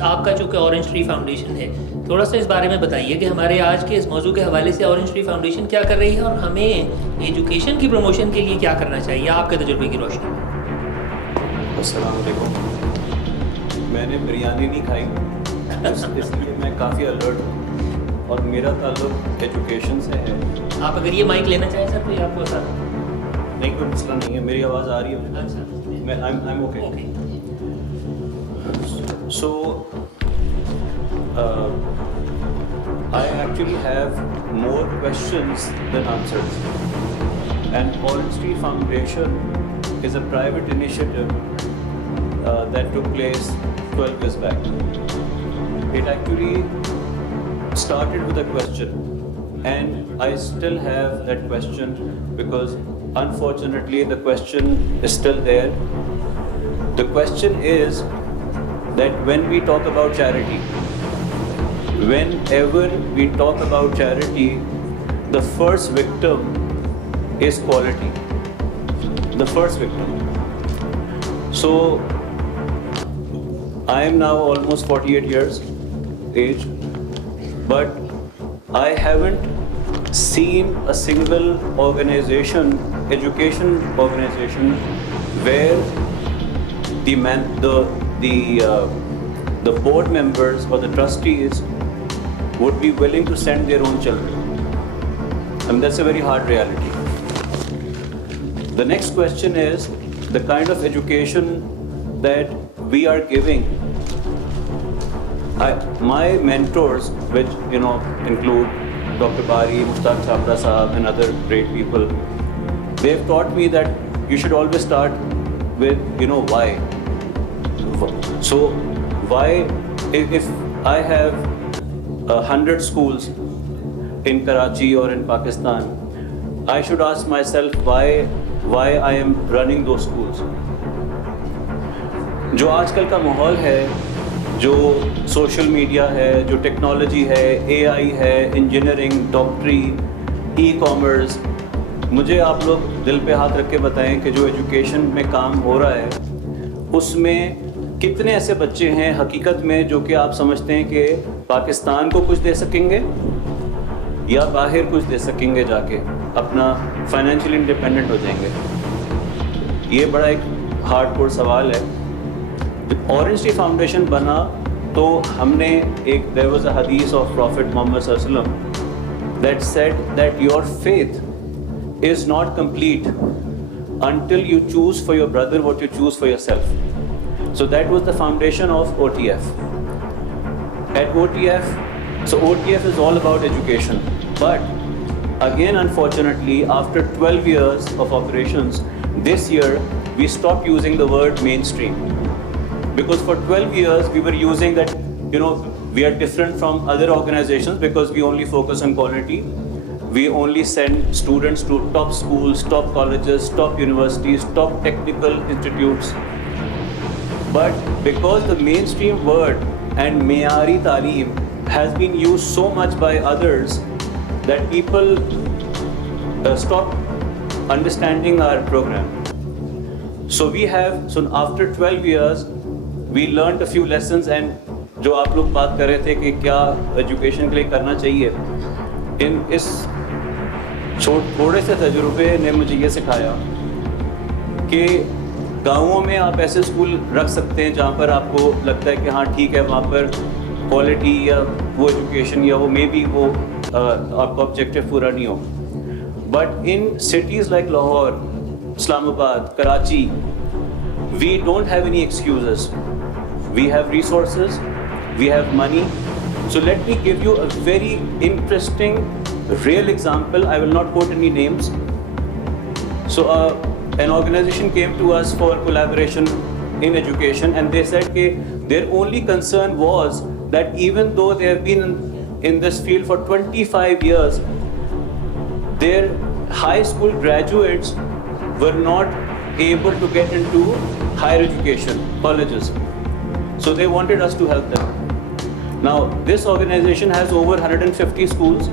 आपका चूँकि orange tree foundation है, थोड़ा सा इस बारे में बताइए कि हमारे आज के इस मौजू के हवाले से ऑरेंज ट्री फाउंडेशन क्या कर रही है और हमें एजुकेशन की प्रमोशन के लिए क्या करना चाहिए आपके तजुर्बे की रोशनी में। अस्सलाम वालेकुम। मैंने बिरयानी नहीं खाई इसलिए मैं काफ़ी अलर्ट हूँ और मेरा ताल्लुक एजुकेशन से है। आप अगर ये माइक लेना चाहें सर तो ये आपको सर नहीं, कोई मसला नहीं है, मेरी आवाज़ आ रही है। अच्छा, मैं I'm okay. So I actually have more questions than answers, and Orange Tree Foundation is a private initiative that took place 12 years back. It actually started with a question, and I still have that question because unfortunately the question is still there. The question is that when we talk about charity, whenever we talk about charity, the first victim is quality. The first victim. So I am now almost 48 years age, but I haven't seen a single organization, education organization, where the board members or the trustees would be willing to send their own children. And that's a very hard reality. The next question is the kind of education that we are giving. My mentors, which include Dr. Bari, Mushtaq Chhabra Sahab and other great people, they've taught me that you should always start with why. So why, if I have 100 schools in Karachi or in Pakistan, I should ask myself why I am running those schools. जो आजकल का माहौल है, जो social media है, जो technology है, AI है, इंजीनियरिंग, डॉक्टरी, ई कॉमर्स, मुझे आप लोग दिल पे हाथ रख के बताएं कि जो एजुकेशन में काम हो रहा है उसमें कितने ऐसे बच्चे हैं हकीकत में जो कि आप समझते हैं कि पाकिस्तान को कुछ दे सकेंगे या बाहर कुछ दे सकेंगे, जाके अपना फाइनेंशियली इंडिपेंडेंट हो जाएंगे। ये बड़ा एक हार्डकोर सवाल है। जब ऑरेंज ट्री फाउंडेशन बना तो हमने एक देयर वाज अ हदीस ऑफ प्रॉफिट मोहम्मद सल्लल्लाहु अलैहि वसल्लम that said that your faith is not complete until you choose for your brother what you choose for yourself. So that was the foundation of OTF. At OTF, so OTF is all about education. But again, unfortunately, after 12 years of operations, this year we stopped using the word mainstream. Because for 12 years we were using that, we are different from other organizations because we only focus on quality. We only send students to top schools, top colleges, top universities, top technical institutes. But because the mainstream word and Me'ari Taaleem has been used so much by others that people stop understanding our program. So after 12 years, we learned a few lessons, and जो आप लोग बात कर रहे थे कि क्या education के लिए करना चाहिए, इस थोड़े से तजुर्बे ने मुझे ये सिखाया कि गाँवों में आप ऐसे स्कूल रख सकते हैं जहाँ पर आपको लगता है कि हाँ ठीक है, वहाँ पर क्वालिटी या वो एजुकेशन या वो मे बी वो आपका ऑब्जेक्टिव पूरा नहीं हो। But in cities like Lahore, Islamabad, Karachi, we don't have any excuses. We have resources, we have money. So let me give you a very interesting real example. I will not quote any names. So an organization came to us for collaboration in education, and they said that their only concern was that even though they have been in this field for 25 years, their high school graduates were not able to get into higher education colleges. So they wanted us to help them. Now, this organization has over 150 schools,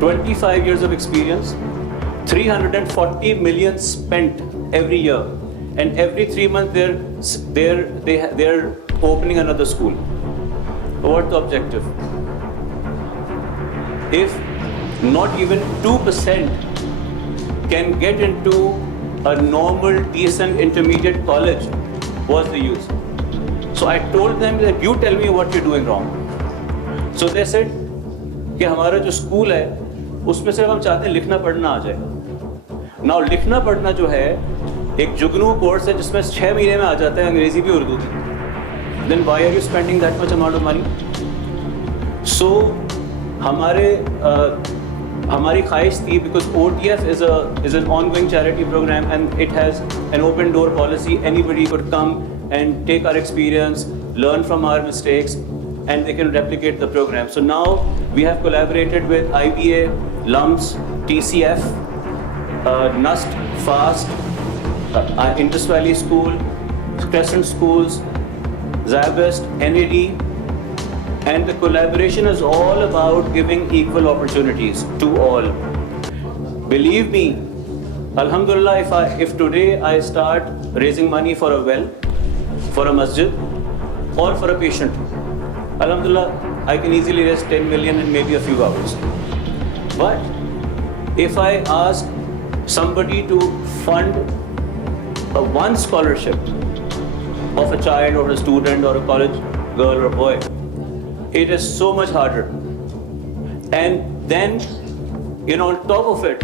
25 years of experience, 340 million spent every year, and every 3 months they're opening another school. What's the objective? If not even 2% can get into a normal, decent intermediate college, what's the use? So I told them that you tell me what you're doing wrong. So they said कि हमारा जो school है उसमें सिर्फ हम चाहते हैं लिखना पढ़ना आ जाए. Now लिखना पढ़ना जो है एक जुगनू कोर्स है जिसमें 6 महीने में आ जाता है अंग्रेजी भी उर्दू भी. Then why are you spending that much amount of money? So हमारी ख्वाहिश थी because OTF is an ongoing charity program and it has an open door policy. Anybody could come and take our experience, learn from our mistakes, and they can replicate the program. So now we have collaborated with IBA, LUMS, TCF, NUST, FAST, Indus Valley School, Crescent Schools, Zabest, NAD, and the collaboration is all about giving equal opportunities to all. Believe me, Alhamdulillah, if today I start raising money for a well, for a masjid, or for a patient, Alhamdulillah, I can easily raise 10 million in maybe a few hours. But if I ask somebody to fund one scholarship of a child or a student or a college girl or boy, it is so much harder. And then, on top of it,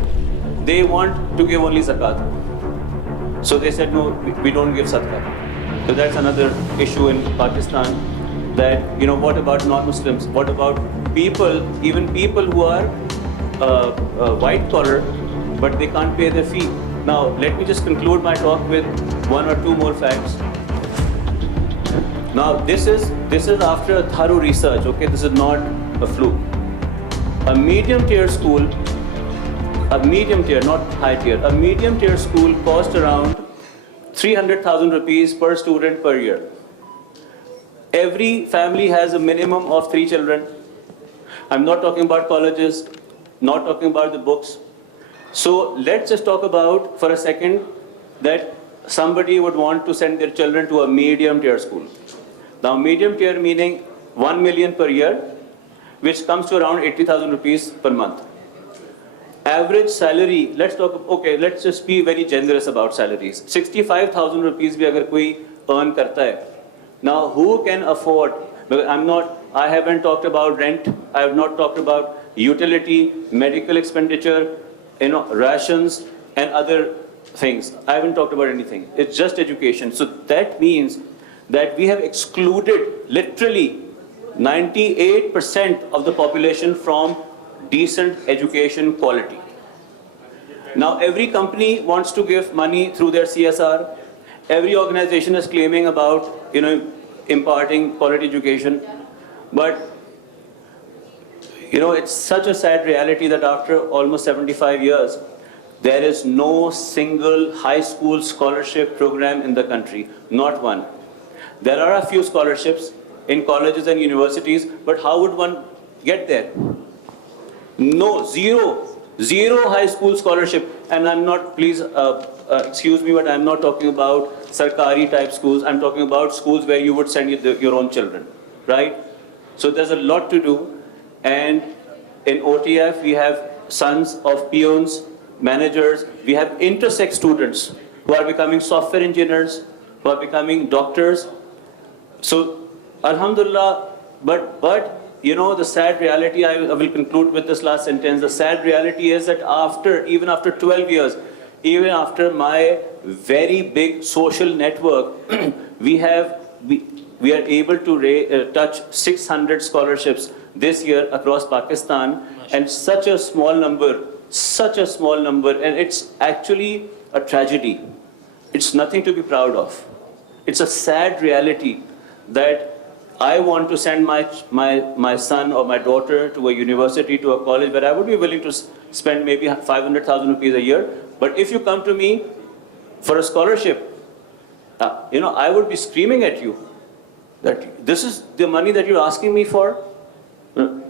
they want to give only zakat. So they said, no, we don't give sadaqah. So that's another issue in Pakistan. That, what about non-Muslims? What about people, even people who are white collar, but they can't pay their fee? Now, let me just conclude my talk with one or two more facts. Now, this is after a thorough research, okay? This is not a fluke. A medium tier school, a medium tier, not high tier, a medium tier school costs around 300,000 rupees per student per year. Every family has a minimum of 3 children. I'm not talking about colleges, not talking about the books. So let's just talk about for a second that somebody would want to send their children to a medium tier school. Now medium tier meaning 1 million per year, which comes to around 80,000 rupees per month. Average salary, let's just be very generous about salaries. 65,000 rupees bhi agar koi earn karta hai. Now, who can afford? I haven't talked about rent. I have not talked about utility, medical expenditure, rations, and other things. I haven't talked about anything. It's just education. So that means that we have excluded literally 98% of the population from decent education quality. Now, every company wants to give money through their CSR. Every organization is claiming about, imparting quality education. But, it's such a sad reality that after almost 75 years, there is no single high school scholarship program in the country. Not one. There are a few scholarships in colleges and universities, but how would one get there? No, zero high school scholarship. And I'm not, please, excuse me, but I'm not talking about sarkari type schools. I'm talking about schools where you would send your own children, right? So there's a lot to do. And in OTF, we have sons of peons, managers. We have intersex students who are becoming software engineers, who are becoming doctors. So, alhamdulillah, but the sad reality, I will conclude with this last sentence. The sad reality is that even after 12 years, even after my very big social network, we are able to touch 600 scholarships this year across Pakistan, and such a small number, and it's actually a tragedy. It's nothing to be proud of. It's a sad reality that I want to send my son or my daughter to a university, to a college where I would be willing to spend maybe 500,000 rupees a year. But if you come to me for a scholarship, I would be screaming at you that this is the money that you're asking me for.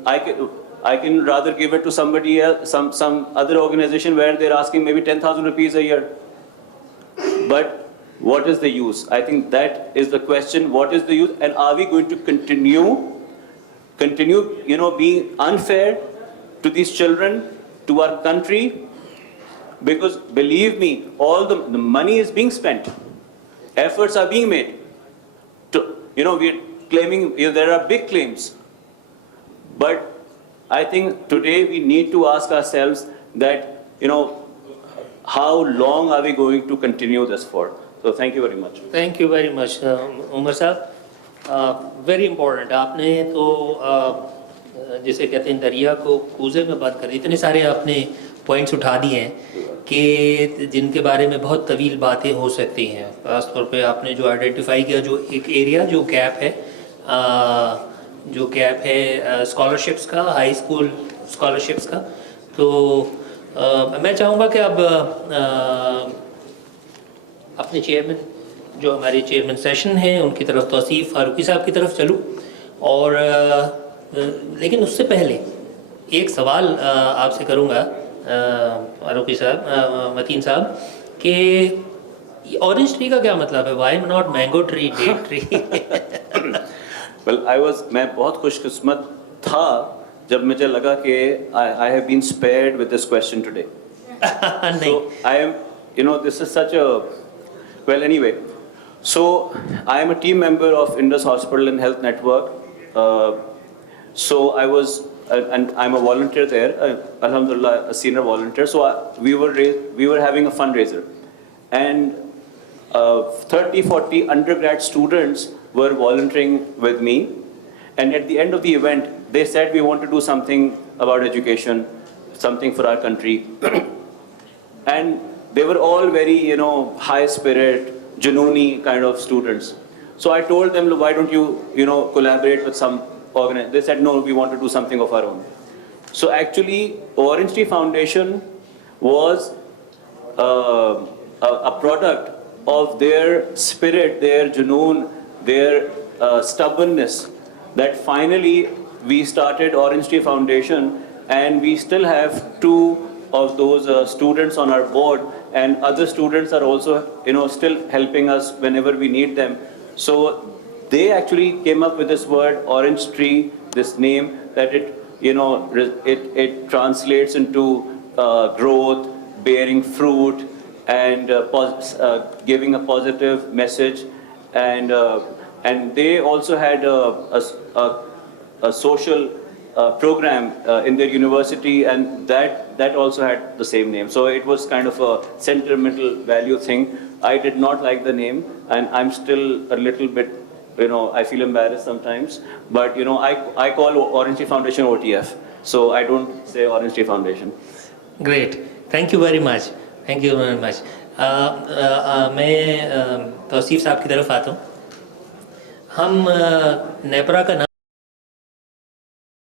I can rather give it to somebody else, some other organization where they're asking maybe 10,000 rupees a year. But what is the use? I think that is the question. What is the use? And are we going to continue continue, being unfair to these children, to our country, because believe me, all the money is being spent, efforts are being made. We're claiming, there are big claims, but I think today we need to ask ourselves that, how long are we going to continue this for? So thank you very much. Thank you very much Umar sahab, very important. आपने तो जिसे कहते हैं दरिया को कूजे में बात करी, इतने सारे आपने पॉइंट्स उठा दिए हैं कि जिनके बारे में बहुत तवील बातें हो सकती हैं। ख़ासतौर पे आपने जो आइडेंटिफाई किया, जो एक एरिया जो गैप है स्कॉलरशिप्स का, हाई स्कूल स्कॉलरशिप्स का, तो मैं चाहूँगा कि अब अपने चेयरमैन, जो हमारे चेयरमैन सेशन हैं, उनकी तरफ तौसीफ़ फारूकी साहब की तरफ चलूँ। और लेकिन उससे पहले एक सवाल आपसे करूँगा फारूकी साहब, मतीन साहब, कि ऑरेंज ट्री का क्या मतलब है? Why not mango tree, date tree? Well, मैं बहुत खुशकिस्मत था जब मुझे लगा कि I have been spared with this question today. नहीं, So I am, this is such a, well, anyway. So I am a team member of Indus Hospital and Health Network. So I was, and I'm a volunteer there, alhamdulillah, a senior volunteer. So we were having a fundraiser, and 30-40 undergrad students were volunteering with me. And at the end of the event, they said, we want to do something about education, something for our country. And they were all very, high spirit, Junooni kind of students. So I told them, why don't you, collaborate with some organization? They said, no, we want to do something of our own. So actually, Orange Tree Foundation was a product of their spirit, their Junoon, their stubbornness, that finally we started Orange Tree Foundation, and we still have 2 of those students on our board, and other students are also, still helping us whenever we need them. So they actually came up with this word, Orange Tree, this name, that it translates into growth, bearing fruit, and giving a positive message. And they also had a social program in their university, and that also had the same name. So it was kind of a sentimental value thing. I did not like the name, and I'm still a little bit, I feel embarrassed sometimes. But I call Orange Tree Foundation OTF, so I don't say Orange Tree Foundation. Great, thank you very much, thank you very much. मैं तौसीफ़ साहब की तरफ आता हूँ। हम नेपरा का नाम